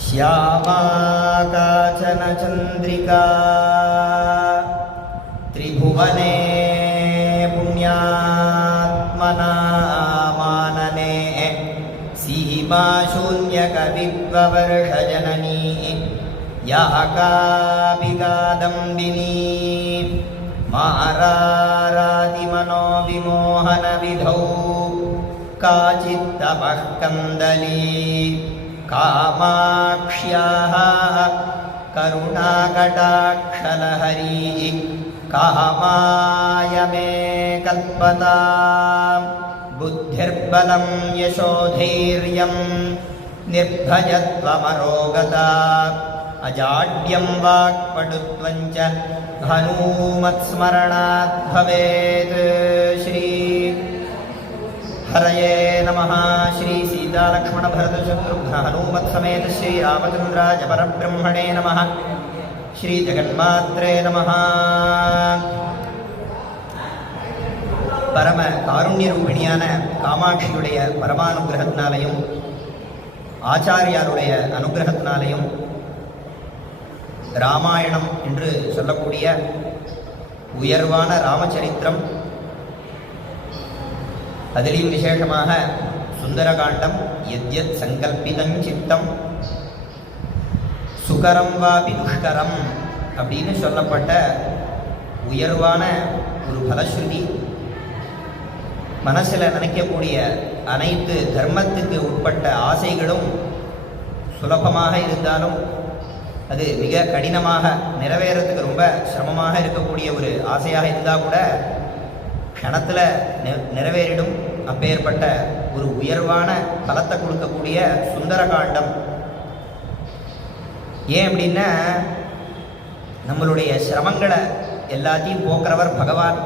श्यामा काचन चन्द्रिका त्रिभुवने पुण्यात्मना मानने सीमा शून्यकविद्ववर्षजननी या कापि कादम्बिनी मारारातिमनोविमोहनविधौ काचित्तपः कन्दली कामाक्ष्याः करुणाकटाक्षलहरी कामाय मे कल्पताम् बुद्धिर्बलं यशोधैर्यं निर्भयत्वमरोगता अजाड्यं वाक्पटुत्वं च हनूमत्स्मरणात् भवेत्। श्री हरये नमः। श्री सीता लक्ष्मण भरत शत्रुघ्न हनुमत् समेत श्री रामचंद्राय परब्रह्मणे नमः। श्री जगन्मात्रे नमः। பரம காருண்ய ரூபிணியான காமாட்சியுடைய பரமானுகிரகத்தினாலையும் ஆச்சாரியாருடைய அனுகிரகத்தினாலையும் ராமாயணம் என்று சொல்லக்கூடிய உயர்வான ராமச்சரித்திரம், அதிலும் விசேஷமாக சுந்தரகாண்டம் யத்யத் சங்கல்பிதம் சித்தம் சுகரம் வாபி துஷ்கரம் அப்படின்னு சொல்லப்பட்ட உயர்வான ஒரு பலஸ்ருதி. மனசில் நினைக்கக்கூடிய அனைத்து தர்மத்துக்கு உட்பட்ட ஆசைகளும் சுலபமாக இருந்தாலும் அது மிக கடினமாக நிறைவேறத்துக்கு ரொம்ப சிரமமாக இருக்கக்கூடிய ஒரு ஆசையாக இருந்தால் கூட க்ஷணத்தில் நிறைவேறிடும். அப்பேற்பட்ட ஒரு உயர்வான பலத்தை கொடுக்கக்கூடிய சுந்தரகாண்டம். ஏன் அப்படின்னா, நம்மளுடைய சிரமங்களை எல்லாத்தையும் போக்குறவர் பகவான்.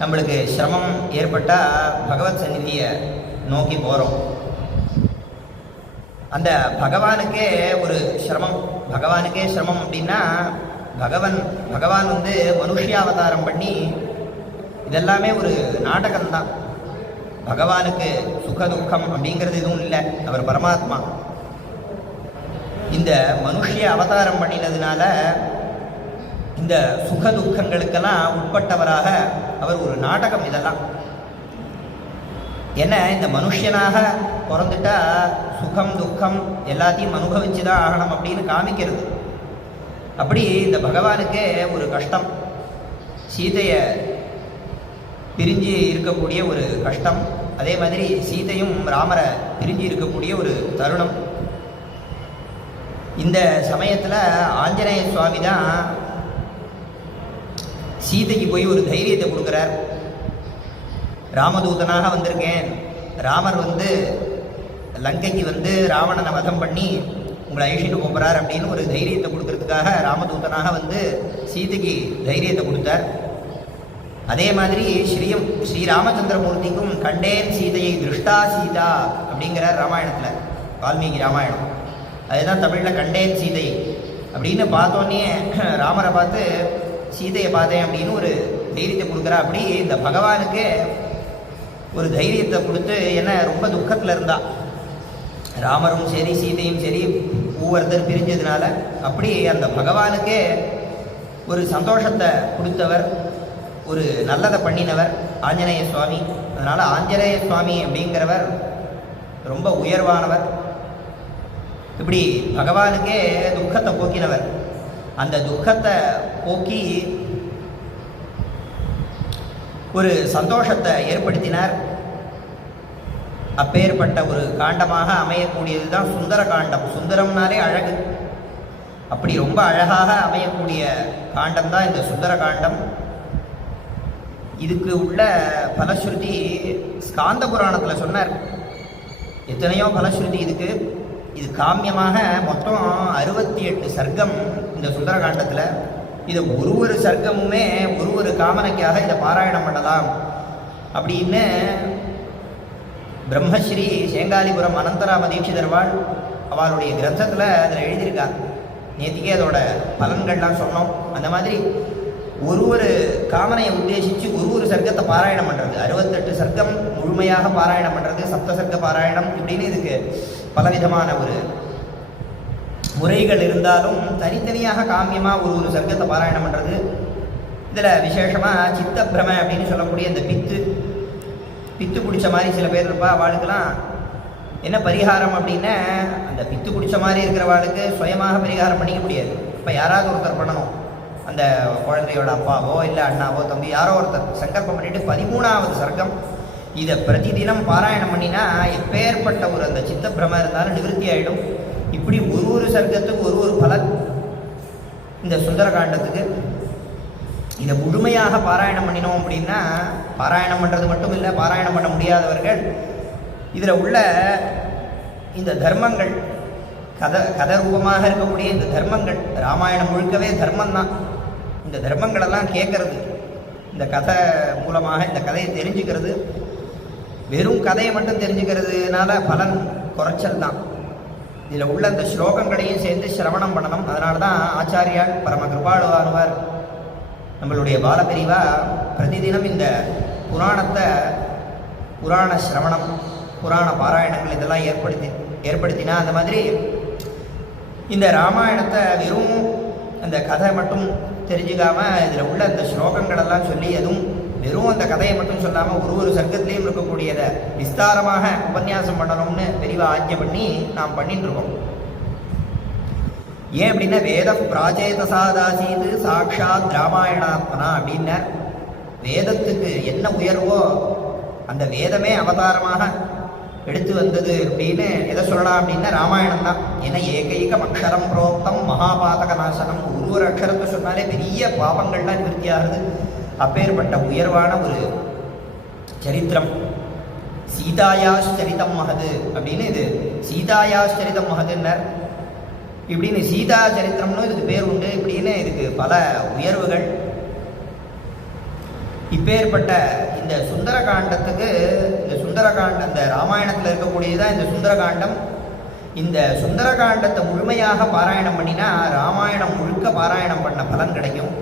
நம்மளுக்கு சிரமம் ஏற்பட்டால் பகவத் சந்நிதியை நோக்கி போகிறோம். அந்த பகவானுக்கே ஒரு சிரமம், பகவானுக்கே சிரமம் அப்படின்னா பகவான் மனுஷ்யாவதாரம் பண்ணி இதெல்லாமே ஒரு நாடகம்தான். பகவானுக்கு சுக துக்கம் அப்படிங்கிறது எதுவும் இல்லை, அவர் பரமாத்மா. இந்த மனுஷ்ய அவதாரம் பண்ணினதுனால இந்த சுக துக்கங்களுக்கெல்லாம் உட்பட்டவராக அவர் ஒரு நாடகம். இதெல்லாம் என்ன, இந்த மனுஷனாக பிறந்துட்டா சுகம் துக்கம் எல்லாத்தையும் அனுபவிச்சு தான் ஆகணும் அப்படின்னு காமிக்கிறது. அப்படி இந்த பகவானுக்கே ஒரு கஷ்டம், சீதையை பிரிஞ்சு இருக்கக்கூடிய ஒரு கஷ்டம். அதே மாதிரி சீதையும் ராமரை பிரிஞ்சு இருக்கக்கூடிய ஒரு தருணம். இந்த சமயத்தில் ஆஞ்சநேய சுவாமி தான் சீதைக்கு போய் ஒரு தைரியத்தை கொடுக்குறார். ராமதூதனாக வந்திருக்கேன், ராமர் லங்கைக்கு ராவணனை வதம் பண்ணி உங்களை அழிச்சிட்டு போகிறார் அப்படின்னு ஒரு தைரியத்தை கொடுக்கறதுக்காக ராமதூதனாக சீதைக்கு தைரியத்தை கொடுத்தார். அதே மாதிரி ஸ்ரீராமச்சந்திரமூர்த்திக்கும் கண்டேன் சீதையை திருஷ்டா சீதா அப்படிங்கிறார் ராமாயணத்தில், வால்மீகி ராமாயணம். அதுதான் தமிழில் கண்டேன் சீதை அப்படின்னு பார்த்தோன்னே ராமரை பார்த்து சீதையை பார்த்தேன் அப்படின்னு ஒரு தைரியத்தை கொடுக்குறா. அப்படி இந்த பகவானுக்கு ஒரு தைரியத்தை கொடுத்து, என்ன ரொம்ப துக்கத்தில் இருந்தா, ராமரும் சரி சீதையும் சரி ஒவ்வொருத்தர் பிரிஞ்சதுனால, அப்படி அந்த பகவானுக்கே ஒரு சந்தோஷத்தை கொடுத்தவர், ஒரு நல்லதை பண்ணினவர் ஆஞ்சநேய சுவாமி. அதனால் ஆஞ்சநேய சுவாமி அப்படிங்கிறவர் ரொம்ப உயர்வானவர். இப்படி பகவானுக்கே துக்கத்தை போக்கினவர். அந்த துக்கத்தை போக்கி ஒரு சந்தோஷத்தை ஏற்படுத்தினார். அப்பேற்பட்ட ஒரு காண்டமாக அமையக்கூடியது தான் சுந்தர காண்டம். சுந்தரம்னாலே அழகு, அப்படி ரொம்ப அழகாக அமையக்கூடிய காண்டம் தான் இந்த சுந்தர காண்டம். இதுக்கு உள்ள பலஸ்ருதி ஸ்காந்த புராணத்தில் சொன்னார். எத்தனையோ பலஸ்ருதி இதுக்கு. இது காமியமாக மொத்தம் 68 சர்க்கம் இந்த சுந்தரகாண்டத்தில். இதை ஒரு சர்க்கமுமே ஒரு காமனைக்காக இதை பாராயணம் பண்ணலாம் அப்படின்னு பிரம்மஸ்ரீ சேங்காலிபுரம் அனந்தராம தீட்சிதர்வாள் அவளுடைய கிரந்தத்தில் அதில் எழுதியிருக்கா. நேற்றுக்கே அதோட பலன்கள்லாம் சொன்னோம். அந்த மாதிரி ஒரு காமனையை உத்தேசித்து ஒரு சர்க்கத்தை பாராயணம் பண்ணுறது, 68 சர்க்கம் முழுமையாக பாராயணம் பண்ணுறது, சப்த சர்க்க பாராயணம் இப்படின்னு இதுக்கு பலவிதமான ஒரு முறைகள் இருந்தாலும் தனித்தனியாக காமியமாக ஒரு சர்க்கத்தை பாராயணம் பண்ணுறது. இதில் விசேஷமாக சித்தப்பிரமை அப்படின்னு சொல்லக்கூடிய இந்த பித்து பிடிச்ச மாதிரி சில பேர் இருப்பா. அவளுக்கெல்லாம் என்ன பரிகாரம் அப்படின்னா, அந்த பித்து பிடிச்ச மாதிரி இருக்கிறவாளுக்கு சுயமாக பரிகாரம் பண்ணிக்க முடியாது. இப்போ யாராவது ஒருத்தர் பண்ணணும், அந்த குழந்தையோட அப்பாவோ இல்லை அண்ணாவோ தம்பி யாரோ ஒருத்தர் சங்கல்பம் பண்ணிட்டு 13வது சர்க்கம் இதை பிரதிதினம் பாராயணம் பண்ணினா எப்பேற்பட்ட அந்த சித்தப்பிரமை இருந்தாலும் நிவர்த்தி ஆகிடும். இப்படி ஒரு சர்க்கத்துக்கு ஒரு பலன் இந்த சுந்தரகாண்டத்துக்கு. இதை முழுமையாக பாராயணம் பண்ணினோம் அப்படின்னா, பாராயணம் பண்ணுறது மட்டும் இல்லை, பாராயணம் பண்ண முடியாதவர்கள் இதில் உள்ள இந்த தர்மங்கள் கதை ரூபமாக இருக்கக்கூடிய இந்த தர்மங்கள், ராமாயணம் முழுக்கவே தர்மம்தான். இந்த தர்மங்களெல்லாம் கேட்கறது, இந்த கதை மூலமாக இந்த கதையை தெரிஞ்சுக்கிறது. வெறும் கதையை மட்டும் தெரிஞ்சுக்கிறதுனால பலன் குறைச்சல் தான். இதில் உள்ள இந்த ஸ்லோகங்களையும் சேர்ந்து சிரவணம் பண்ணணும். அதனால தான் ஆச்சாரியால் பரம கிருபாளுவானுவார் நம்மளுடைய பாலபிரிவா பிரதிதினம் இந்த புராண சிரவணம், புராண பாராயணங்கள் இதெல்லாம் ஏற்படுத்தினா, அந்த மாதிரி இந்த ராமாயணத்தை வெறும் அந்த கதை மட்டும் தெரிஞ்சுக்காமல் இதில் உள்ள அந்த ஸ்லோகங்களெல்லாம் சொல்லி, அதுவும் வெறும் அந்த கதையை மட்டும் சொல்லாமல் ஒரு சர்க்கத்திலையும் இருக்கக்கூடியதை விஸ்தாரமாக உபன்யாசம் பண்ணணும்னு பெரிவா ஆஜ்ஞை பண்ணி நாம் பண்ணிட்டு இருக்கோம். ஏன் அப்படின்னா, வேத பிராச்சேதசாதாசீது சாட்சாத் ராமாயணாத்மனா அப்படின்னா, வேதத்துக்கு என்ன உயர்வோ அந்த வேதமே அவதாரமாக எடுத்து வந்தது அப்படின்னு எதை சொல்லலாம் அப்படின்னா ராமாயணம் தான். ஏன்னா ஏகைகம் அக்ஷரம் புரோக்தம் மகாபாதக நாசனம், ஒரு அக்ஷரத்தை சொன்னாலே பெரிய பாவங்கள்லாம் நிவர்த்தி ஆகுது. அப்பேற்பட்ட உயர்வான ஒரு சரித்திரம். சீதாயாச்சரிதம் மகது அப்படின்னு, இது சீதாயாச்சரிதம் மகதுன்னர். இப்படின்னு சீதா சரித்திரம்னு இதுக்கு பேர் உண்டு. இப்படின்னு இதுக்கு பல உயர்வுகள். இப்பேற்பட்ட இந்த சுந்தரகாண்டத்துக்கு, இந்த ராமாயணத்தில் இருக்கக்கூடியதான் இந்த சுந்தரகாண்டம். இந்த சுந்தரகாண்டத்தை முழுமையாக பாராயணம் பண்ணினா ராமாயணம் முழுக்க பாராயணம் பண்ண பலன் கிடைக்கும்.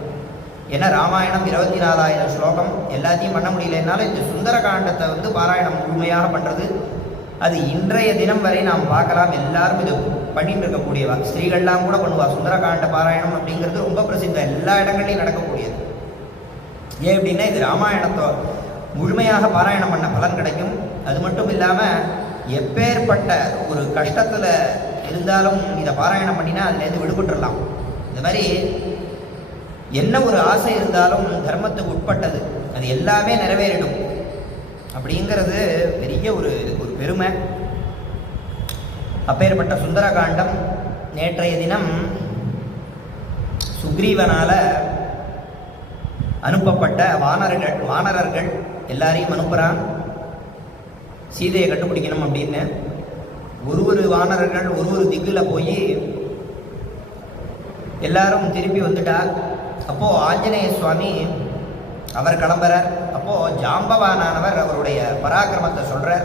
ஏன்னா ராமாயணம் 24,000 ஸ்லோகம், எல்லாத்தையும் பண்ண முடியலனாலும் இந்த சுந்தரகாண்டத்தை பாராயணம் முழுமையாக பண்ணுறது, அது இன்றைய தினம் வரை நாம் பார்க்கலாம். எல்லாரும் இது பண்ணிட்டு இருக்கக்கூடியவா, ஸ்திரீகள்லாம் கூட பண்ணுவா. சுந்தரகாண்ட பாராயணம் அப்படிங்கிறது ரொம்ப பிரசித்தம், எல்லா இடங்கள்லையும் நடக்கக்கூடியது. ஏன் அப்படின்னா, இது ராமாயணத்தை முழுமையாக பாராயணம் பண்ண பலன் கிடைக்கும். அது மட்டும் இல்லாமல் எப்பேற்பட்ட ஒரு கஷ்டத்தில் இருந்தாலும் இதை பாராயணம் பண்ணினா அதுலேருந்து விடுபட்டுடலாம். இந்த மாதிரி என்ன ஒரு ஆசை இருந்தாலும் தர்மத்துக்கு உட்பட்டது அது எல்லாமே நிறைவேறிடும் அப்படிங்கிறது பெரிய ஒரு பெருமை. அப்பேற்பட்ட சுந்தரகாண்டம் நேற்றைய தினம் சுக்ரீவனால் அனுப்பப்பட்ட வானரர்கள் எல்லாரையும் அனுப்புகிறான் சீதையை கண்டுபிடிக்கணும் அப்படின்னு. ஒரு வானரர்கள் ஒரு திக்கில் போய் எல்லாரும் திருப்பி வந்துட்டார். அப்போது ஆஞ்சநேய சுவாமி அவர் கிளம்புறார். அப்போது ஜாம்பவானானவர் அவருடைய பராக்கிரமத்தை சொல்கிறார்.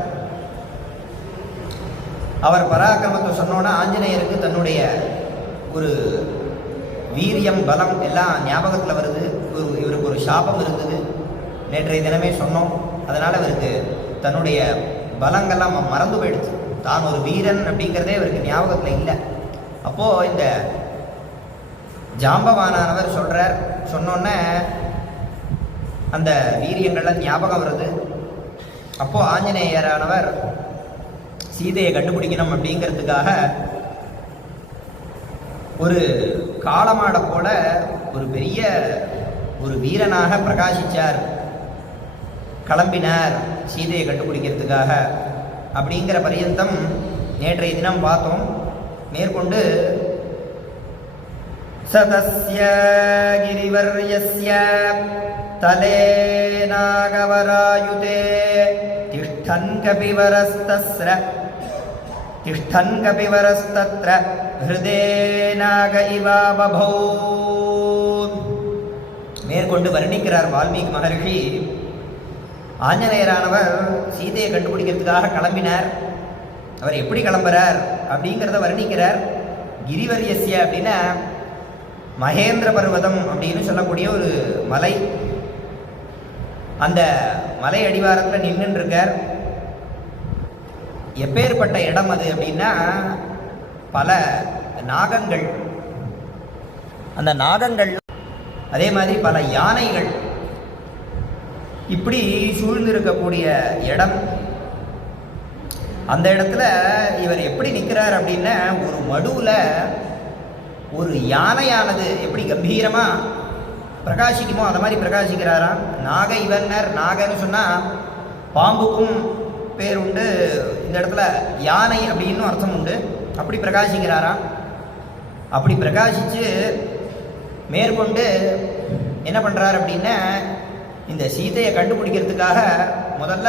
அவர் பராக்கிரமத்தை சொன்னோன்னா ஆஞ்சநேயருக்கு தன்னுடைய ஒரு வீரியம் பலம் எல்லாம் ஞாபகத்தில் வருது. இவருக்கு ஒரு சாபம் இருந்தது, நேற்றைய தினமே சொன்னோம். அதனால் இவருக்கு தன்னுடைய பலங்கள்லாம் மறந்து போயிடுச்சு. தான் ஒரு வீரன் அப்படிங்கிறதே இவருக்கு ஞாபகத்தில் இல்லை. அப்போது இந்த ஜாம்பவானானவர் சொல்கிறார். சொன்னோன்னே அந்த வீரியங்கள்லாம் ஞாபகம் வருது. அப்போது ஆஞ்சநேயரானவர் சீதையை கண்டுபிடிக்கணும் அப்படிங்கிறதுக்காக ஒரு காளமாடை போல ஒரு பெரிய ஒரு வீரனாக பிரகாசித்தார், கிளம்பினார் சீதையை கண்டுபிடிக்கிறதுக்காக அப்படிங்கிற பரியந்தம் நேற்றைய தினம் பார்த்தோம். மேற்கொண்டு சதஸ்ய கிரிவர்யஸ்ய தலே நாகவராயுதே திஷ்டன் கபிவரஸ்தத்ர ஹிருதே நாக இவா பபௌ. மேற்கொண்டு வர்ணிக்கிறார் வால்மீகி மகர்ஷி. ஆஞ்சநேயரானவர் சீதையை கண்டுபிடிக்கிறதுக்காக கிளம்பினார். அவர் எப்படி கிளம்புறார் அப்படிங்கிறத வர்ணிக்கிறார். கிரிவரியஸ்ய அப்படின்னா மகேந்திர பர்வதம் அப்படின்னு சொல்லக்கூடிய ஒரு மலை. அந்த மலை அடிவாரத்தில் நின்றுருக்கார். எப்பேற்பட்ட இடம் அது அப்படின்னா, பல நாகங்கள், அந்த நாகங்கள், அதே மாதிரி பல யானைகள் இப்படி சூழ்ந்திருக்கக்கூடிய இடம். அந்த இடத்துல இவர் எப்படி நிற்கிறார் அப்படின்னா, ஒரு மடுவில் ஒரு யானையானது எப்படி கம்பீரமாக பிரகாசிக்குமோ அந்த மாதிரி பிரகாசிக்கிறாராம். நாக இவன்னர், நாகன்னு சொன்னால் பாம்புக்கும் பேர் உண்டு, இந்த இடத்துல யானை அப்படின்னு அர்த்தம் உண்டு. அப்படி பிரகாசிக்கிறாராம். அப்படி பிரகாசித்து மேற்கொண்டு என்ன பண்ணுறார் அப்படின்னா, இந்த சீதையை கண்டுபிடிக்கிறதுக்காக முதல்ல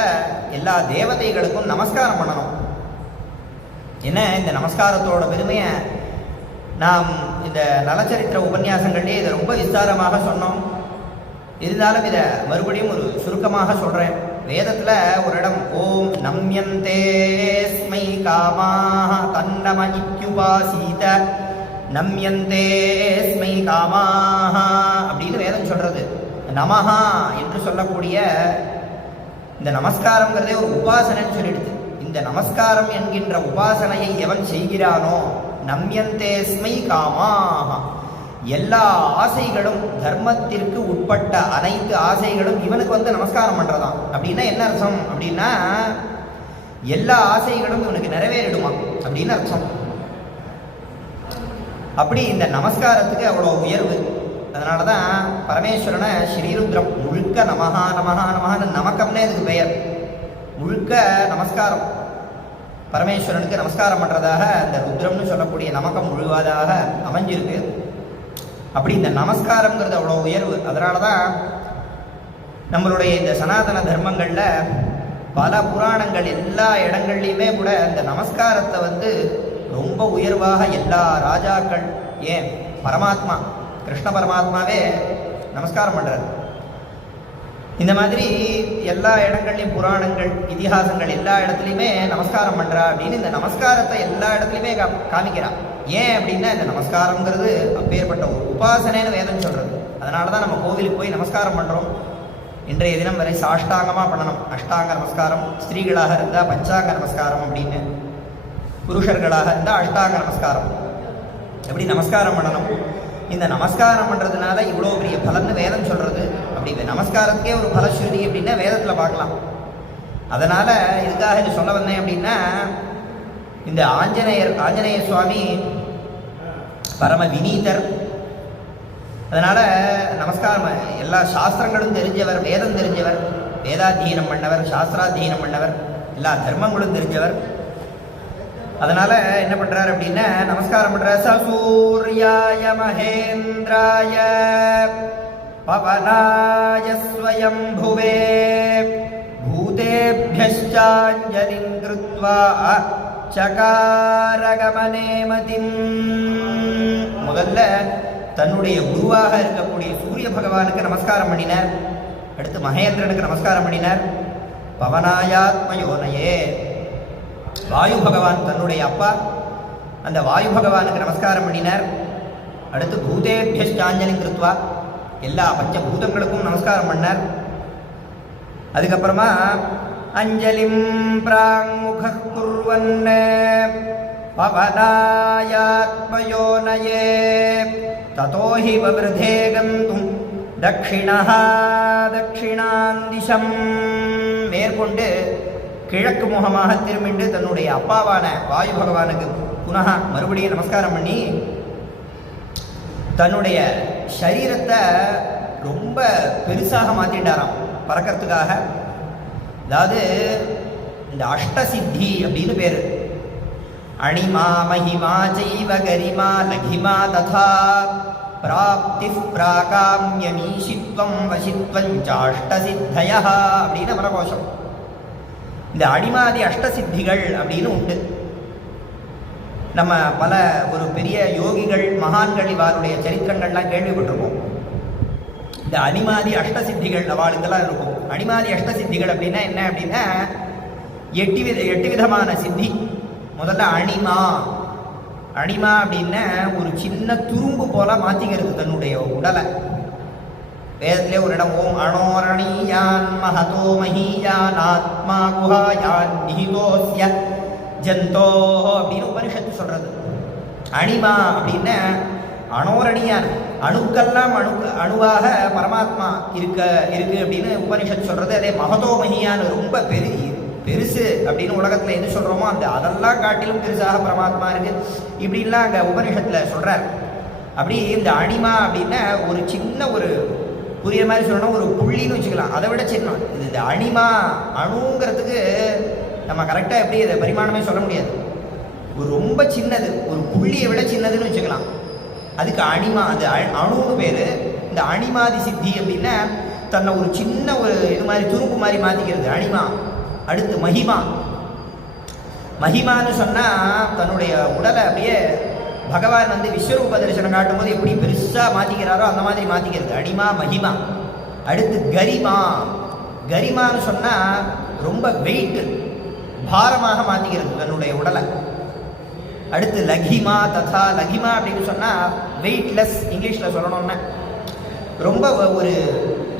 எல்லா தேவதைகளுக்கும் நமஸ்காரம் பண்ணணும். என்ன இந்த நமஸ்காரத்தோட பெருமையை நாம் இந்த நலச்சரித்திர உபன்யாசங்கள்லேயே இதை ரொம்ப விஸ்தாரமாக சொன்னோம். இருந்தாலும் இதை மறுபடியும் ஒரு சுருக்கமாக சொல்கிறேன். வேதத்தில் ஒரு இடம் ஓம் நம்யந்தேஸ்மை காமாக தன்னம இத்யுபாசீத நம்யந்தேஸ்மை காமாக அப்படின்னு வேதம் சொல்கிறது. நமஹா என்று சொல்லக்கூடிய இந்த நமஸ்காரங்கிறதே ஒரு உபாசனைன்னு சொல்லிடுது. இந்த நமஸ்காரம் என்கின்ற உபாசனையை எவன் செய்கிறானோ நம்யந்தேஸ்மை காமாக, எல்லா ஆசைகளும் தர்மத்திற்கு உட்பட்ட அனைத்து ஆசைகளும் இவனுக்கு வந்து நமஸ்காரம் பண்ணுறதாம். அப்படின்னா என்ன அர்த்தம் அப்படின்னா, எல்லா ஆசைகளும் இவனுக்கு நிறைவேறிடுமா அப்படின்னு அர்த்தம். அப்படி இந்த நமஸ்காரத்துக்கு அவ்வளோ உயர்வு. அதனால தான் பரமேஸ்வரனை ஸ்ரீருத்ரம் முழுக்க நமஹா நமஹா நமஹான்னு நமக்கம்னே இதுக்கு பெயர். முழுக்க நமஸ்காரம், பரமேஸ்வரனுக்கு நமஸ்காரம் பண்ணுறதாக இந்த ருத்ரம்னு சொல்லக்கூடிய நமக்கம் முழுவதாக அமைஞ்சிருக்கு. அப்படி இந்த நமஸ்காரங்கிறது அவ்வளோ உயர்வு. அதனால தான் நம்மளுடைய இந்த சனாதன தர்மங்களில் பல புராணங்கள் எல்லா இடங்கள்லையுமே கூட இந்த நமஸ்காரத்தை வந்து ரொம்ப உயர்வாக எல்லா ராஜாக்கள், ஏன் பரமாத்மா கிருஷ்ண பரமாத்மாவே நமஸ்காரம் பண்ணுறாரு. இந்த மாதிரி எல்லா இடங்கள்லையும் புராணங்கள் இதிகாசங்கள் எல்லா இடத்துலையுமே நமஸ்காரம் பண்ணுறா அப்படின்னு இந்த நமஸ்காரத்தை எல்லா இடத்துலையுமே காமிக்கிறான். ஏன் அப்படின்னா இந்த நமஸ்காரங்கிறது அப்பேற்பட்ட ஒரு உபாசனைன்னு வேதம் சொல்கிறது. அதனால தான் நம்ம கோவிலுக்கு போய் நமஸ்காரம் பண்ணுறோம். இன்றைய தினம் வரை சாஷ்டாங்கமாக பண்ணணும். அஷ்டாங்க நமஸ்காரம், ஸ்திரீகளாக இருந்தால் பஞ்சாங்க நமஸ்காரம் அப்படின்னு, புருஷர்களாக இருந்தால் அஷ்டாங்க நமஸ்காரம், எப்படி நமஸ்காரம் பண்ணணும். இந்த நமஸ்காரம் பண்ணுறதுனால இவ்வளோ பெரிய பலன்னு வேதம் சொல்கிறது. அப்படி இந்த நமஸ்காரத்துக்கே ஒரு பலஸ்ருதி அப்படின்னா வேதத்தில் பார்க்கலாம். அதனால் இதுக்காக இது சொல்ல வந்தேன் அப்படின்னா, இந்த ஆஞ்சநேய சுவாமி பரம வினீதர். அதனால் நமஸ்காரம் எல்லா சாஸ்திரங்களும் தெரிஞ்சவர், வேதம் தெரிஞ்சவர், வேதாத்தியனம் பண்ணவர், சாஸ்திராத்தியனம் பண்ணவர், எல்லா தர்மங்களும் தெரிஞ்சவர். அதனால் என்ன பண்ணுறாரு அப்படின்னா நமஸ்காரம் பண்ணுறார். சசூர்யாய மகேந்திராய பவனாய ஸ்வயம்புவே பூதேப்யஷ்சாஞ்சலிம் கிருத்வா சகாரகமனே மதிம். முதல்ல தன்னுடைய குருவாக இருக்கக்கூடிய சூரிய பகவானுக்கு நமஸ்காரம் பண்ணினார். அடுத்து மகேந்திரனுக்கு நமஸ்காரம் பண்ணினார். பவனாயாத்மயோனையே, வாயு பகவான் தன்னுடைய அப்பா, அந்த வாயு பகவானுக்கு நமஸ்காரம் பண்ணினார். அடுத்து பூதேபியஷ்டாஞ்சலிம் கிருத்வா, எல்லா பஞ்சபூதங்களுக்கும் நமஸ்காரம் பண்ணார். அதுக்கப்புறமா அஞ்சலிம் பிராங்முகः குர்வன் பவனாயாத்மயோனயே ததோஹி வவ்ருதே கந்தும் தட்சிணாந்திசம். மேற்கொண்டு கிழக்கு முகமாக திரும்பிண்டு தன்னுடைய அப்பாவான வாயு பகவானுக்கு புனக மறுபடியும் நமஸ்காரம் பண்ணி தன்னுடைய சரீரத்தை ரொம்ப பெருசாக மாற்றிட்டாராம் பறக்கிறதுக்காக. அதாவது இந்த அஷ்டசித்தி அப்படின்னு பேர். அணிமா மகிமா செய்வ கரிமா லகிமா ததா பிராப்தி பிராகாம்யமீஷித்வம் வசித்வம் சாஷ்டசித்தய அப்படின்னு அமரகோஷம். இந்த அடிமாதி அஷ்டசித்திகள் அப்படின்னு உண்டு. நம்ம பல ஒரு பெரிய யோகிகள் மகான்கள் இவருடைய சரித்திரங்கள்லாம் கேள்விப்பட்டிருக்கோம். இந்த அனிமாதி அஷ்டசித்திகள் அவளுக்கெல்லாம் இருக்கும். அனிமாதி அஷ்டசித்திகள் அப்படின்னா என்ன அப்படின்னா, எட்டு விதமான சித்தி. முதல்ல அணிமா அப்படின்னா ஒரு சின்ன துரும்பு போல மாற்றிக்கிறது தன்னுடைய உடலை. வேதத்திலே ஒரு இடம் ஓம் அணோரணியான் மகதோ மஹீயான் ஆத்மா குஹாயான் நிஹிதோஸ்ய ஜந்தோ அப்படின்னு உபனிஷத்து சொல்றது. அணிமா அப்படின்னா அணோரணியான், அணுக்கெல்லாம் அணுவாக பரமாத்மா இருக்கு அப்படின்னு உபனிஷத் சொல்றது. அதே மகதோமகியான், ரொம்ப பெருசு அப்படின்னு உலகத்தில் எது சொல்கிறோமோ அதெல்லாம் காட்டிலும் பெருசாக பரமாத்மா இருக்கு இப்படின்லாம் அங்கே உபனிஷத்தில் சொல்கிறார். அப்படி இந்த அணிமா அப்படின்னா ஒரு சின்ன ஒரு புரியுற மாதிரி சொல்லணும், ஒரு புள்ளின்னு வச்சுக்கலாம், அதை விட சின்ன இது. இந்த அணிமா அணுங்கிறதுக்கு நம்ம கரெக்டாக எப்படி இதை பரிமாணமே சொல்ல முடியாது. ஒரு ரொம்ப சின்னது, ஒரு புள்ளியை விட சின்னதுன்னு வச்சுக்கலாம். அதுக்கு அணிமா, அது அணுன்னு பேர். இந்த அணிமாதி சித்தி அப்படின்னா தன்னை ஒரு சின்ன ஒரு இது மாதிரி துருப்பு மாதிரி மாற்றிக்கிறது அணிமா. அடுத்து மகிமா. மகிமான்னு சொன்னால் தன்னுடைய உடலை அப்படியே பகவான் வந்து விஸ்வரூப தரிசனம் காட்டும் போது எப்படி பெருசாக மாற்றிக்கிறாரோ அந்த மாதிரி மாற்றிக்கிறது அணிமா மகிமா. அடுத்து கரிமா. கரிமான்னு சொன்னால் ரொம்ப வெயிட்டு, பாரமாக மாற்றிக்கிறது தன்னுடைய உடலை. அடுத்து லகிமா ததா. லகிமா அப்படின்னு சொன்னால் வெயிட்லெஸ், இங்கிலீஷில் சொல்லணும்னா ரொம்ப ஒரு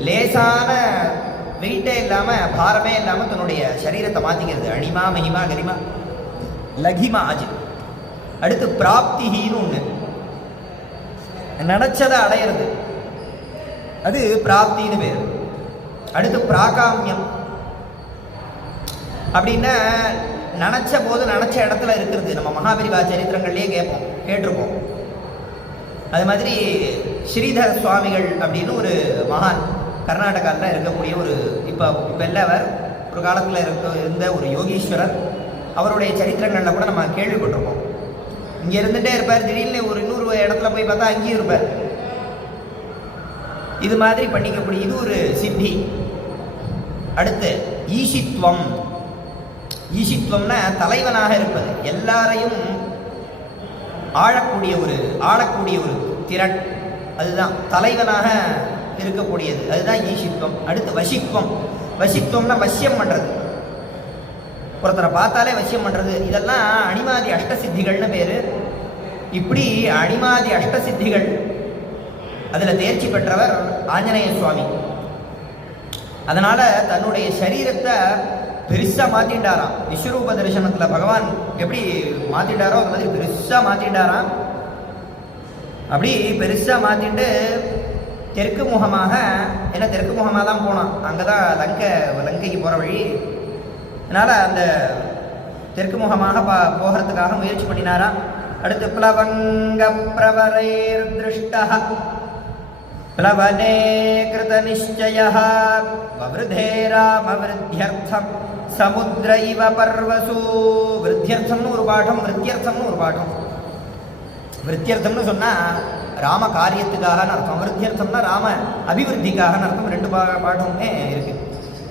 லேசான வெயிட்டே இல்லாமல் பாரமே இல்லாமல் தன்னுடைய சரீரத்தை மாற்றிக்கிறது அணிமா மகிமா கரிமா லகிமா ஆஜி. அடுத்து பிராப்திகின்னு ஒன்று, நினச்சதை அடையிறது, அது பிராப்தின்னு பேர். அடுத்து பிராகாமியம் அப்படின்னா நினச்ச போது நினச்ச இடத்துல இருக்கிறது. நம்ம மகாபெரிவா சரித்திரங்கள்லேயே கேட்டிருப்போம். அது மாதிரி ஸ்ரீதர சுவாமிகள் அப்படின்னு ஒரு மகான் கர்நாடகாவில் இருக்கக்கூடிய ஒரு இப்போ வெள்ளவர், ஒரு காலத்தில் இருந்த ஒரு யோகீஸ்வரர். அவருடைய சரித்திரங்களில் கூட நம்ம கேள்விப்பட்டிருப்போம். இங்கே இருந்துகிட்டே இருப்பார், திடீர்னு ஒரு இன்னொரு இடத்துல போய் பார்த்தா அங்கேயும் இருப்பார். இது மாதிரி பண்ணிக்கக்கூடிய இது ஒரு சித்தி. அடுத்து ஈசித்வம். ஈசித்வம்னா தலைவனாக இருப்பது, எல்லாரையும் ஆளக்கூடிய ஒரு திறன், அதுதான் தலைவனாக இருக்கக்கூடியது, அதுதான் ஈசித்வம். அடுத்து வசித்வம். வசித்வம்னா வசியம் பண்ணுறது, ஒருத்தரை பார்த்தாலே வசியம் பண்ணுறது. இதெல்லாம் அணிமாதி அஷ்டசித்திகள்னு பேர். இப்படி அணிமாதி அஷ்டசித்திகள் அதில் தேர்ச்சி பெற்றவர் ஆஞ்சநேய சுவாமி. அதனால் தன்னுடைய சரீரத்தை பெருசாக மாற்றிட்டாராம். விஸ்வரூப தரிசனத்தில் பகவான் எப்படி மாற்றிட்டாரோ அது மாதிரி பெருசாக மாற்றிட்டாராம். அப்படி பெருசாக மாற்றிட்டு தெற்கு முகமாக, ஏன்னா தெற்கு முகமாக தான் போனான், அங்கே தான் லங்கைக்கு போகிற வழி. அதனால் அந்த தெற்கு முகமாக போகிறதுக்காக முயற்சி பண்ணினாராம். அடுத்து பிளவங்க பிரவரைர் திருஷ்டா பிளவனே கிருத நிச்சயः வவ்ருதே ராம விருத்தியர்த்தம் சமுத்திர இவ பர்வசு. விருத்தியர்த்தம்னு ஒரு பாடம், விருத்தியர்த்தம்னு ஒரு பாடம். விருத்தியர்த்தம்னு சொன்னால் ராம காரியத்துக்காகன்னு அர்த்தம், விருத்தியர்த்தம்னா ராம அபிவிருத்திக்காகன்னு அர்த்தம். ரெண்டு பாடமுமே இருக்குது.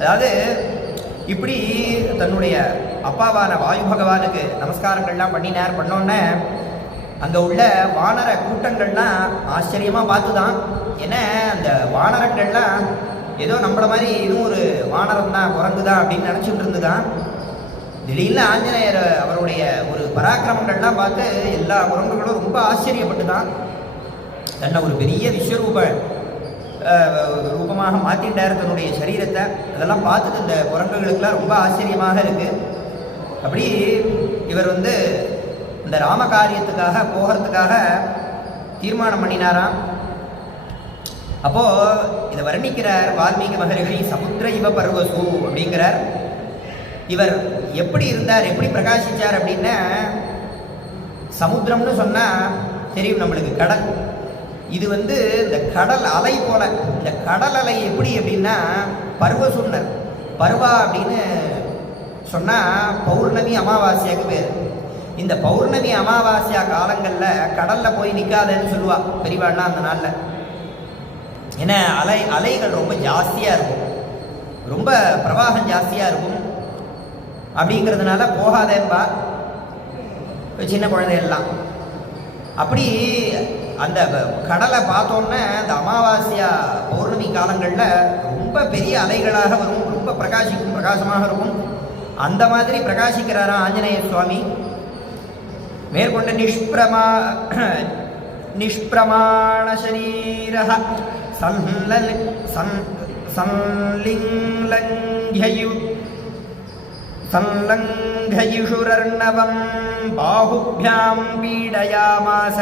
அதாவது இப்படி தன்னுடைய அப்பாவான வாயு பகவானுக்கு நமஸ்காரங்கள்லாம் பண்ணோன்னே அங்கே உள்ள வானர கூட்டங்கள்லாம் ஆச்சரியமாக பார்த்து தான். ஏன்னா அந்த வானரங்கள்லாம் ஏதோ நம்மள மாதிரி இதுவும் ஒரு வானரம் தான், குரங்கு தான் அப்படின்னு நினச்சிட்டு இருந்துதான். திடீர்னு ஆஞ்சநேயர் அவருடைய ஒரு பராக்கிரமங்கள்லாம் பார்த்து எல்லா குரங்குகளும் ரொம்ப ஆச்சரியப்பட்டு தான் தன்னை ஒரு பெரிய ரூபமாக மாற்றிட்டார் தன்னுடைய சரீரத்தை. அதெல்லாம் பார்த்துட்டு இந்த குரங்குகளுக்கெல்லாம் ரொம்ப ஆச்சரியமாக இருக்குது. அப்படி இவர் வந்து இந்த ராம காரியத்துக்காக போகிறதுக்காக தீர்மானம் பண்ணினாராம். அப்போது இதை வர்ணிக்கிறார் வால்மீகி மகரிஷி. சமுத்திர இவ பர்வசு அப்படிங்கிறார். இவர் எப்படி இருந்தார், எப்படி பிரகாசித்தார் அப்படின்னா, சமுத்திரம்னு சொன்னால் தெரியும் நம்மளுக்கு, கடல். இது வந்து இந்த கடல் அலை போல. இந்த கடல் அலை எப்படி அப்படின்னா பர்வசுன்னர். பர்வா அப்படின்னு சொன்னால் பௌர்ணமி அமாவாசையாக்கு பேர். இந்த பௌர்ணமி அமாவாசையா காலங்களில் கடலில் போய் நிற்காதன்னு சொல்லுவா பெரியவாள்னா அந்த நாளில். ஏன்னா அலைகள் ரொம்ப ஜாஸ்தியாக இருக்கும், ரொம்ப பிரவாகம் ஜாஸ்தியாக இருக்கும். அப்படிங்கிறதுனால போகாதேன்பா சின்ன குழந்தைகள்லாம். அப்படி அந்த கடலை பார்த்தோன்னே அந்த அமாவாசையா பௌர்ணமி காலங்களில் ரொம்ப பெரிய அலைகளாக வரும், ரொம்ப பிரகாசமாக இருக்கும். அந்த மாதிரி பிரகாசிக்கிறாரா ஆஞ்சநேய சுவாமி. மேற்கொண்டு நிஷ்பிரமாண சரீர சல்லங்கயிஷுரர்ணவம் பாஹுப்யாம் பீடயாமாச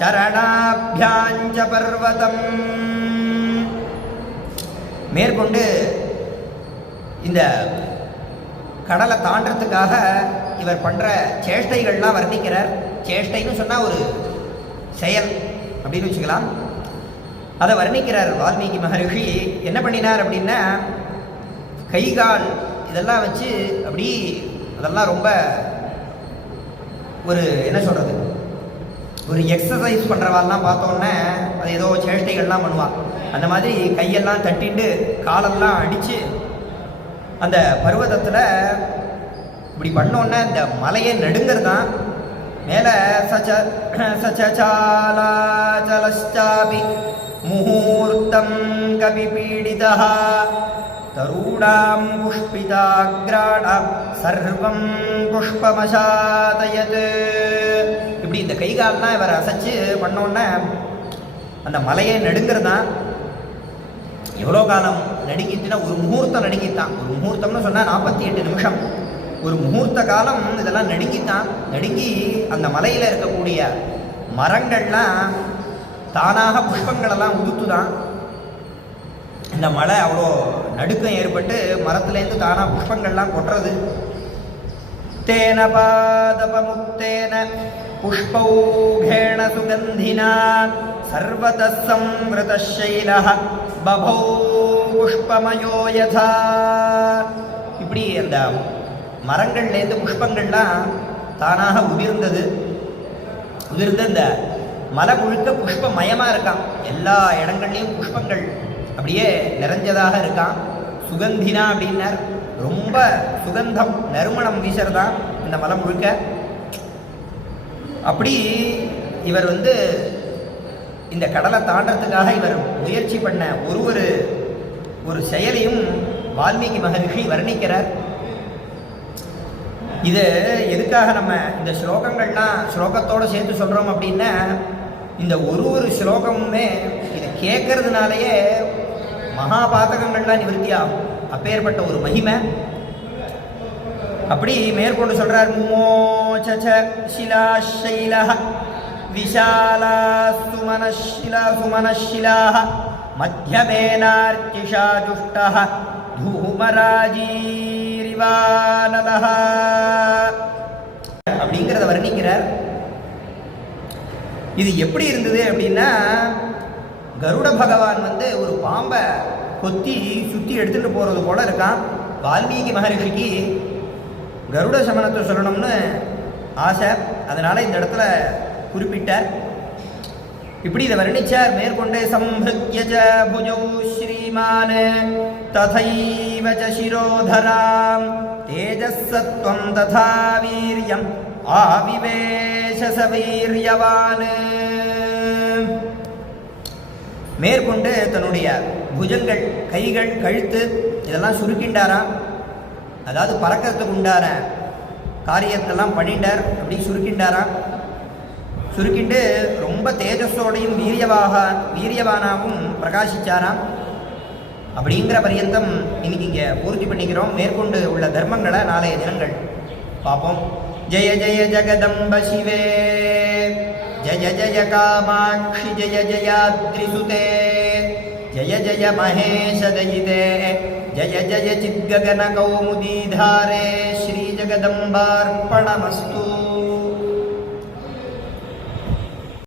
சரணாப்யாஞ்ச பர்வதம். மேற்கொண்டு இந்த கடலை தாண்டறதுக்காக இவர் பண்ணுற சேஷ்டைகள்லாம் வர்ணிக்கிறார். சேஷ்டைன்னு சொன்னால் ஒரு செயல் அப்படின்னு வச்சுக்கலாம். அதை வர்ணிக்கிறார் வால்மீகி மகரிஷி. என்ன பண்ணினார் அப்படின்னா, கை கால் இதெல்லாம் வச்சு அப்படி அதெல்லாம் ரொம்ப ஒரு என்ன சொல்கிறது, ஒரு எக்ஸசைஸ் பண்ணுறவாள்லாம் பார்த்தோன்னே அது ஏதோ சேஷ்டைகள்லாம் பண்ணுவாள். அந்த மாதிரி கையெல்லாம் தட்டிட்டு காலெல்லாம் அடித்து அந்த பர்வதத்தில் இப்படி பண்ணோன்னே இந்த மலையை நடுங்கிறது தான். மேலே சச்சாலாச்சலச்சாபி முகூர்த்தம் கவி பீடிதா தருணாம் புஷ்பிதாக்ராணாம் சர்வம் புஷ்பமசாதயத். இப்படி இந்த கைகால்லாம் இவர் அசைச்சு பண்ணோன்னே அந்த மலையை நடுங்கிறது தான். எவ்வளோ காலம் நடுங்கிட்டுனா, ஒரு முகூர்த்தம் நடுங்கித்தான். ஒரு முகூர்த்தம்னு சொன்னால் 48 நிமிஷம். ஒரு முகூர்த்த காலம் இதெல்லாம் நடுங்கித்தான். நடுங்கி அந்த மலையில் இருக்கக்கூடிய மரங்கள்லாம் தானாக புஷ்பங்களெல்லாம் உதுத்துதான். இந்த மலை அவ்வளோ நடுக்கம் ஏற்பட்டு மரத்துலேருந்து தானாக புஷ்பங்கள்லாம் கொட்டுறது. தேன பாதபமுக்தேன புஷ்பௌகேண சுகந்தினா சர்வதः சம்வ்ருதஷைலः பபௌ புஷ்பமயோ யதா. இப்படி அந்த மரங்கள்லேருந்து புஷ்பங்கள்லாம் தானாக உதிர்ந்தது. உதிர்ந்து இந்த மலை முழுக்க புஷ்பமயமாக இருக்கான். எல்லா இடங்கள்லேயும் புஷ்பங்கள் அப்படியே நிறைஞ்சதாக இருக்கான். சுகந்தினா அப்படின்னார், ரொம்ப சுகந்தம் நறுமணம் வீசுறதான் இந்த மலை முழுக்க. அப்படி இவர் இந்த கடலை தாண்டறதுக்காக இவர் முயற்சி பண்ண ஒரு செயலையும் வால்மீகி மகரிஷி வர்ணிக்கிறார். இது எதுக்காக நம்ம இந்த ஸ்லோகத்தோடு சேர்த்து சொல்கிறோம் அப்படின்னா, இந்த ஒரு ஸ்லோகமுமே இதை கேட்கறதுனாலேயே மகாபாதகங்கள்லாம் நிவர்த்தி ஆகும். அப்பேற்பட்ட ஒரு மகிமை. அப்படி மேற்கொண்டு சொல்றார், முமோச்ச சிலாஷைலஹ விஷாலா சுமனஷிலாஹ மத்யமேனார்ச்சிஷா துஷ்டஹ தூமராஜீரிவானலஹ அப்படிங்கிறத வர்ணிக்கிறார். இது எப்படி இருந்தது அப்படின்னா, கருட பகவான் ஒரு பாம்பை கொத்தி சுற்றி எடுத்துகிட்டு போகிறது போல இருக்கான். வால்மீகி மகரிஷிக்கு கருட சமனத்தை சொல்லணும்னு ஆசை. அதனால் இந்த இடத்துல குறிப்பிட்டார். இப்படி இதை வர்ணிச்சார். மேற்கொண்டு சம்ஹ்ருத்ய புஜௌ ஸ்ரீமான் ததைவ ச சிரோதராம் தேஜஸ்ஸத்வம் ததா வீர்யம் ஆவிவேஷ ச வீர்யவான். மேற்கொண்டு தன்னுடைய புஜங்கள், கைகள், கழுத்து இதெல்லாம் சுருக்கின்றாராம். அதாவது பறக்கிறதுக்கு உண்டான காரியத்தெல்லாம் பண்ணிட்டார். அப்படி சுருக்கின்றாராம். சுருக்கிட்டு ரொம்ப தேஜஸோடையும் வீரியவானாகவும் பிரகாசிச்சாராம். அப்படிங்கிற பரியந்தம் இன்னைக்கு இங்கே பூர்த்தி பண்ணிக்கிறோம். மேற்கொண்டு உள்ள தர்மங்களை நாளைய தினங்கள் பார்ப்போம். ஜெய ஜெய ஜெகதம்ப சிவே, ஜய ஜய காமாட்சி, ஜய ஜயாத்ரிசுதே, ஜய ஜய மகேஷதயிதே, ஜய ஜய சித்ககன கௌமுதீதாரே. ஸ்ரீ ஜெகதம்பார்ப்பணமஸ்து.